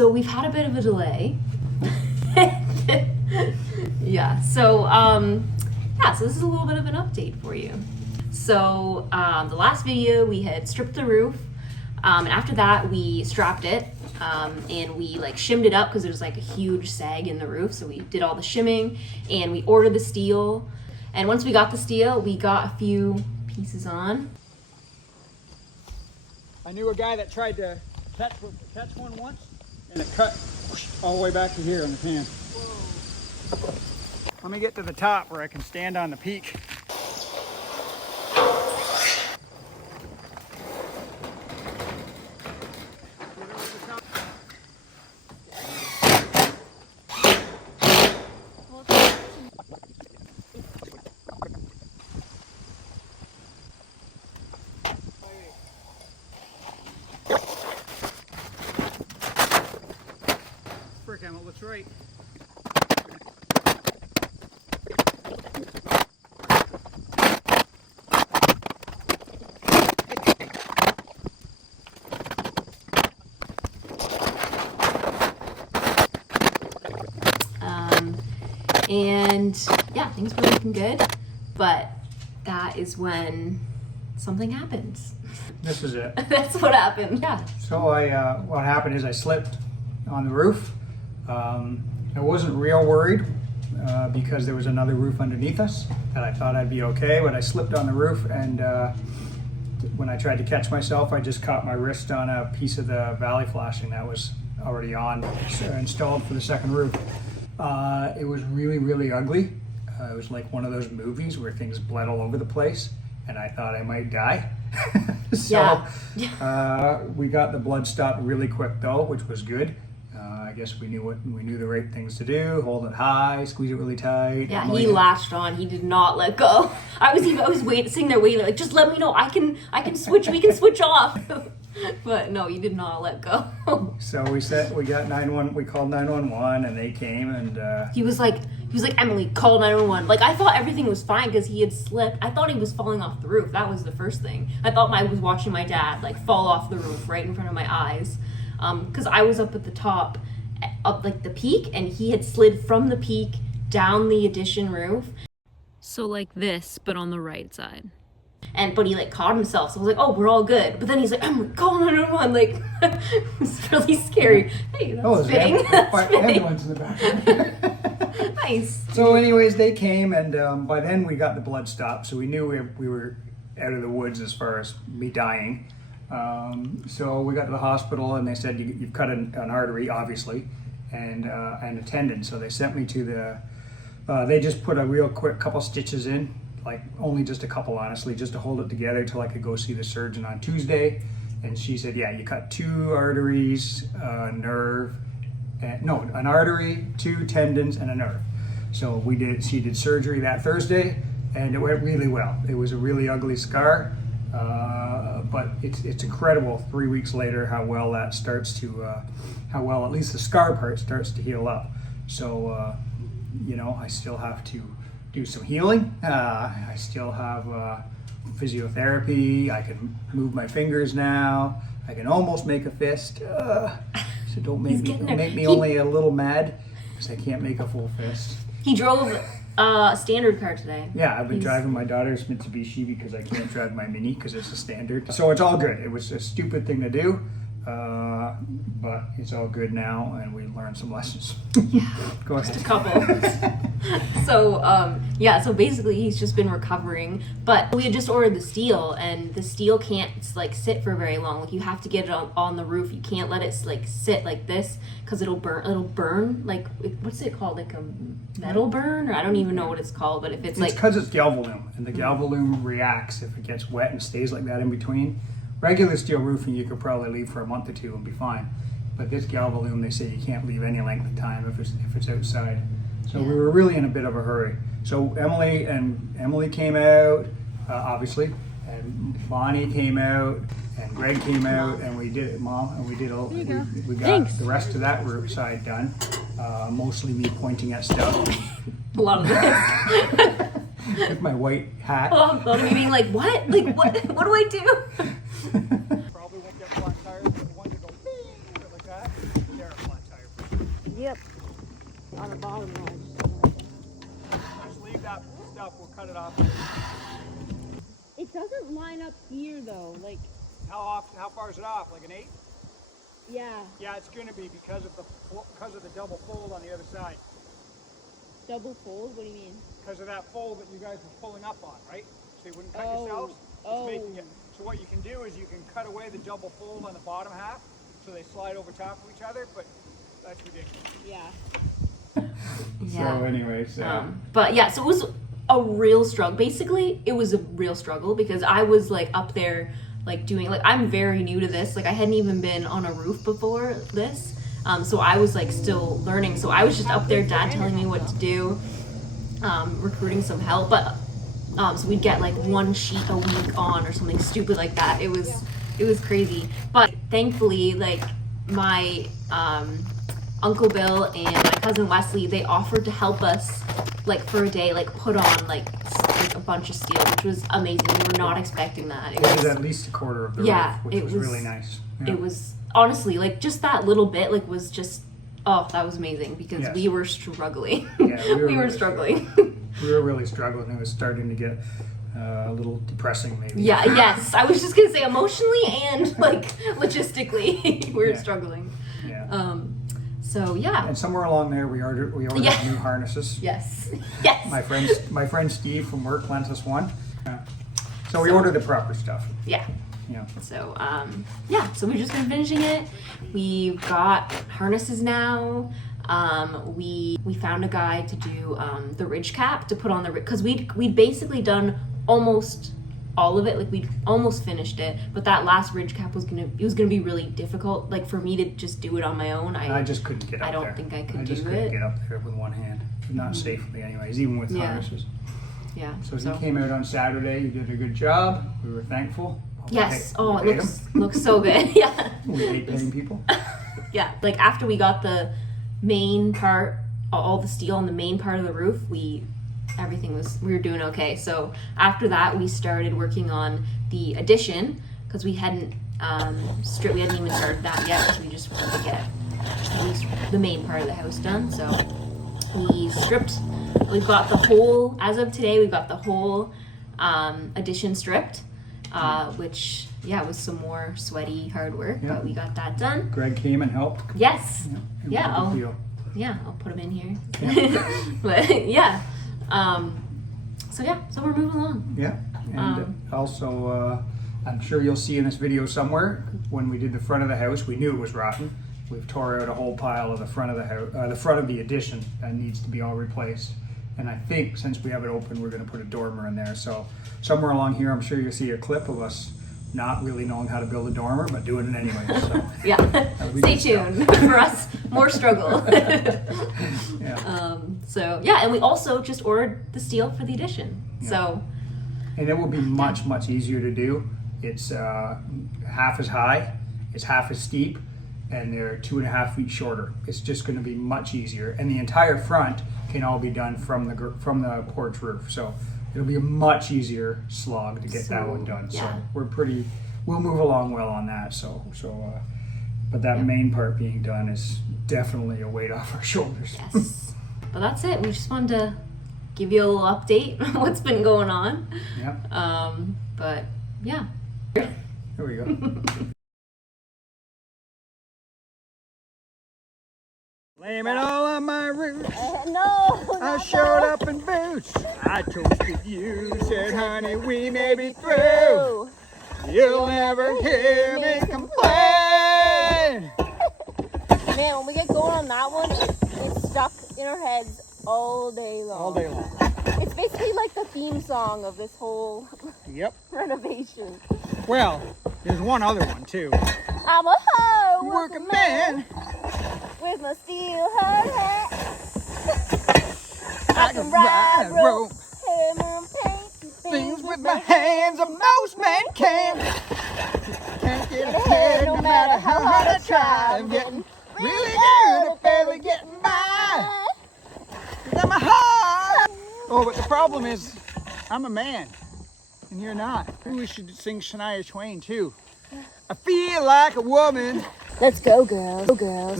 So we've had a bit of a delay. Yeah, so so this is a little bit of an update for you. So the last video we had stripped the roof, and after that we strapped it, and we like shimmed it up because there's like a huge sag in the roof. So we did all the shimming and we ordered the steel. And once we got the steel, we got a few pieces on. I knew a guy that tried to catch one once, and it cut all the way back to here on the pan. Whoa. Let me get to the top where I can stand on the peak. Frick, Emma, looks right. And yeah, things were looking good, but that is when something happens. This is it. That's what happened. Yeah. So what happened is I slipped on the roof. I wasn't real worried because there was another roof underneath us, and I thought I'd be okay. But I slipped on the roof, and when I tried to catch myself, I just caught my wrist on a piece of the valley flashing that was already on, installed for the second roof. It was really, really ugly. It was like one of those movies where things bled all over the place, and I thought I might die. We got the blood stopped really quick though, which was good. I guess we knew the right things to do. Hold it high, squeeze it really tight. Yeah, he latched on. He did not let go. I was sitting there waiting, like, just let me know. I can switch. We can switch off. But no, he did not let go. So we got 911. We called 911, and they came, and he was like, Emily, call 911. Like, I thought everything was fine because he had slipped. I thought he was falling off the roof. That was the first thing. I thought I was watching my dad like fall off the roof right in front of my eyes, because I was up at the top, up like the peak, and he had slid from the peak down the addition roof. So like this, but on the right side. But he like caught himself, so I was like, oh, we're all good. But then he's like, I'm calling 911. Like, it was really scary. Hey, that's fitting. Ambulance in the back. Nice. So anyways, they came, and by then we got the blood stopped, so we knew we were out of the woods as far as me dying. So we got to the hospital, and they said, you've cut an artery, obviously, and a tendon. So they sent me to they just put a real quick couple stitches in, like only just a couple, honestly, just to hold it together till I could go see the surgeon on Tuesday. And she said, yeah, you cut 2 arteries, an artery, 2 tendons, and a nerve. So she did surgery that Thursday, and it went really well. It was a really ugly scar, but it's incredible 3 weeks later how well that starts to, at least the scar part starts to heal up. So, I still have to do some healing. I still have physiotherapy. I can move my fingers now. I can almost make a fist. So don't make me only a little mad because I can't make a full fist. He drove a standard car today. Yeah, I've been driving my daughter's Mitsubishi because I can't drive my Mini because it's a standard. So it's all good. It was a stupid thing to do, but it's all good now, and we learned some lessons. Yeah, Go ahead. just a couple. So basically he's just been recovering, but we had just ordered the steel, and the steel can't like sit for very long. Like, you have to get it on the roof. You can't let it like sit like this because it'll burn. Like, what's it called? Like a metal burn, or I don't even know what it's called, but if it's like, because it's Galvalume, and the Galvalume reacts if it gets wet and stays like that in between. Regular steel roofing you could probably leave for a month or 2 and be fine, but this Galvalume, they say you can't leave any length of time if it's outside. So we were really in a bit of a hurry. So Emily came out, obviously, and Bonnie came out, and Greg came out, and we did it, Mom, and we got the rest of that roof side done. Mostly me pointing at stuff. a lot of this. With my white hat. Oh, I'm me being like, what? Like, what do I do? Probably won't get flat tires, but the ones that go like that, terrifying. Yep. On the bottom ledge. Just leave that stuff, we'll cut it off. It doesn't line up here though. Like, How far is it off? Like an 8? yeah. Yeah, it's gonna be because of the double fold on the other side. Double fold? What do you mean? Because of that fold that you guys were pulling up on, right? So you wouldn't cut Oh, yourselves. oh. It's making it. So what you can do is you can cut away the double fold on the bottom half, so they slide over top of each other. But that's ridiculous. Yeah. So anyways, But yeah, so it was a real struggle. Basically, it was a real struggle because I was like up there, like doing, like, I'm very new to this. Like, I hadn't even been on a roof before this. So I was like still learning. So I was just up there, Dad telling me what to do, recruiting some help. But so we'd get like 1 sheet a week on or something stupid like that. It was crazy. But thankfully, like, my Uncle Bill and my cousin Wesley, they offered to help us like for a day, like put on like a bunch of steel, which was amazing. We were not expecting that. it was at least a quarter of the Yeah, roof, which it was was- really nice. Yeah. It was honestly like just that little bit like was just, oh, that was amazing because Yes. we were struggling. Yeah, we were we were really struggling. We were really struggling. It was starting to get a little depressing, maybe. Yeah, yes. I was just gonna say emotionally and like logistically we were Yeah. struggling. Yeah. So yeah. And somewhere along there, we ordered Yeah. new harnesses. Yes. Yes. My friend Steve from work lent us one. So we So- ordered the proper stuff. Yeah. Yeah. So yeah, so we've just been finishing it. We've got harnesses now. We found a guy to do the ridge cap to put on the, because we'd basically done almost all of it, like we'd almost finished it, but that last ridge cap was gonna be really difficult, like for me to just do it on my own. I just couldn't get up I don't there. think I could I just do couldn't it. get up there with one hand. Not safely, anyways, even with Yeah. harnesses. Yeah. So he came out on Saturday. He did a good job. We were thankful. Yes. We Oh, it paid looks so good. Yeah. him. We hate paying people. Yeah, like after we got the main part, all the steel on the main part of the roof, we were doing okay. So after that, we started working on the addition because we hadn't we hadn't even started that yet because we just wanted to get at least the main part of the house done. So we've got the whole, as of today, we've got the whole addition stripped, which was some more sweaty hard work, Yeah. but we got that done. Greg came and helped. Yes. It was Yeah, a big deal. I'll put them in here. Yeah. But yeah. So we're moving along. Yeah, and also, I'm sure you'll see in this video somewhere, when we did the front of the house, we knew it was rotten. We've tore out a whole pile of the front of the house, the front of the addition that needs to be all replaced. And I think since we have it open, we're gonna put a dormer in there. So somewhere along here, I'm sure you'll see a clip of us not really knowing how to build a dormer, but doing it anyway. So Yeah. we Stay good stuff. tuned for us. More struggle. yeah. So yeah, and we also just ordered the steel for the addition. So And it will be much, much easier to do. It's half as high, it's half as steep, and they're 2.5 feet shorter. It's just going to be much easier, and the entire front can all be done from the porch roof. So it'll be a much easier slog to get that one done. yeah. So we'll move along well on that. But that main part being done is definitely a weight off our shoulders. yes. But that's it. We just wanted to give you a little update on what's been going on. Yeah. But yeah. Here we go. Blame it all on my roots. No. I showed up in boots. I toasted you, said, honey, we may be through. You'll never hear me complain. Man, when we get going on that one, it's stuck in our heads all day long. All day long. It's basically like the theme song of this whole Yep. renovation. Well, there's one other one too. I'm a hard Working man, with my steel hard hat. I can ride a rope. Hammer and paint Things with my hands that most men can't. Can't get ahead no matter how hard I try. I'm getting really good at barely getting by. 'Cause I'm a hard. Oh, but the problem is, I'm a man, and you're not. Maybe we should sing Shania Twain too. I feel like a woman. Let's go, girls. Go, girls.